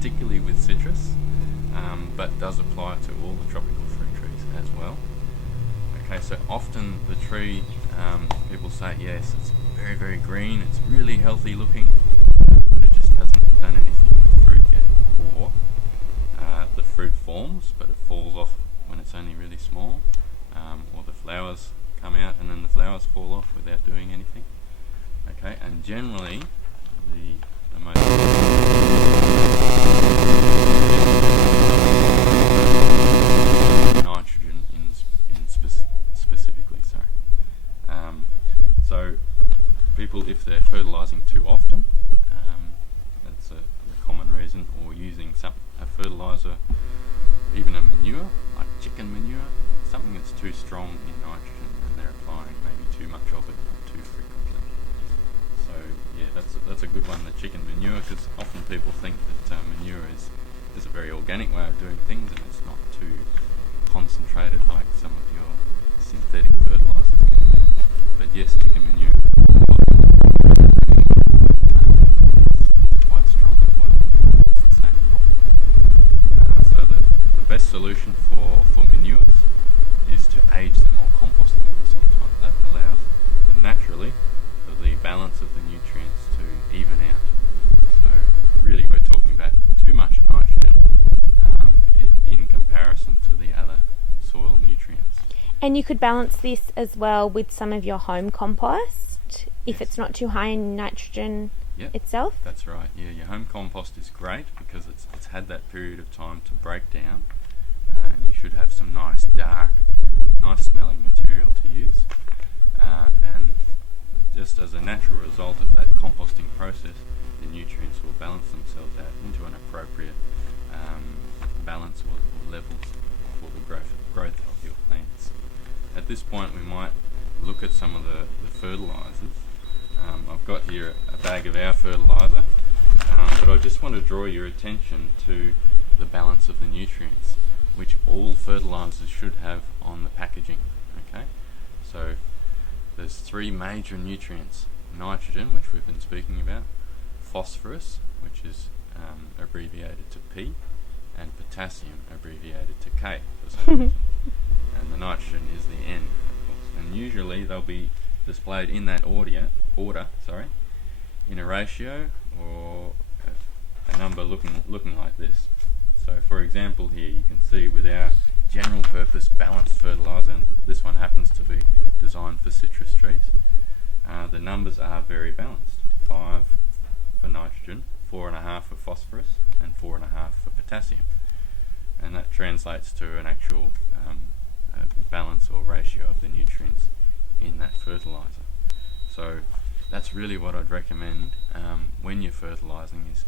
particularly with citrus, but does apply to all the tropical fruit trees as well. Okay, so often the tree, people say, yes, it's very, very green, it's really healthy looking, but it just hasn't done anything with fruit yet. Or the fruit forms, but it falls off when it's only really small, or the flowers come out and then the flowers fall off without doing anything. Okay, and generally the most nitrogen specifically. So people, if they're fertilising too often, that's a common reason, or using a fertiliser, even a manure like chicken manure, something that's too strong in nitrogen, and they're applying maybe too much of it too frequently. So yeah, that's a good one, the chicken manure, because often people think that manure is a very organic way of doing things, and it's not too concentrated like some of your synthetic fertilisers can be. But yes, chicken manure is quite strong as well. It's the same problem. So the best solution for manures is to age them or compost them for some time. That allows naturally for the balance of the nutrients to even out. So really we're talking about too much nitrogen in comparison to the other soil nutrients. And you could balance this as well with some of your home compost if it's not too high in nitrogen itself? That's right. Yeah, your home compost is great because it's had that period of time to break down, and you should have some nice dark, nice smelling material to use. And just as a natural result of that composting process, the nutrients will balance themselves out into an appropriate balance or levels for the growth of your plants. At this point we might look at some of the fertilisers. I've got here a bag of our fertiliser, but I just want to draw your attention to the balance of the nutrients, which all fertilisers should have on the packaging. Okay, so there's three major nutrients: nitrogen, which we've been speaking about, phosphorus, which is abbreviated to P, and potassium, abbreviated to K for some reason. And the nitrogen is the N, of course. And usually they'll be displayed in that order, in a ratio or a number looking like this. So for example here you can see with our general purpose balanced fertiliser, and this one happens to be designed for citrus trees, the numbers are very balanced. 5 for nitrogen, 4.5 for phosphorus, and 4.5 for potassium. And that translates to an actual balance or ratio of the nutrients in that fertiliser. So that's really what I'd recommend when you're fertilising is,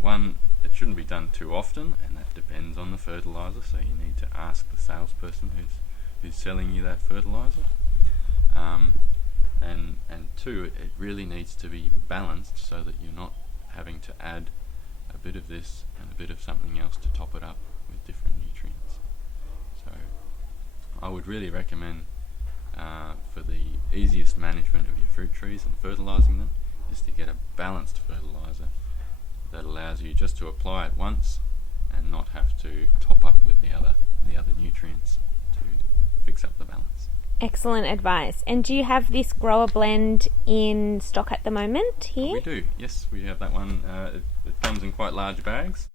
one, it shouldn't be done too often, and that depends on the fertiliser, so you need to ask the salesperson who's selling you that fertiliser. And two, it really needs to be balanced so that you're not having to add a bit of this and a bit of something else to top it up with different nutrients. So I would really recommend for the easiest management of your fruit trees and fertilising them is to get a balanced fertiliser that allows you just to apply it once and not have to top up with the other nutrients to fix up the balance. Excellent advice. And do you have this grower blend in stock at the moment here? We do, yes. We have that one. It comes in quite large bags.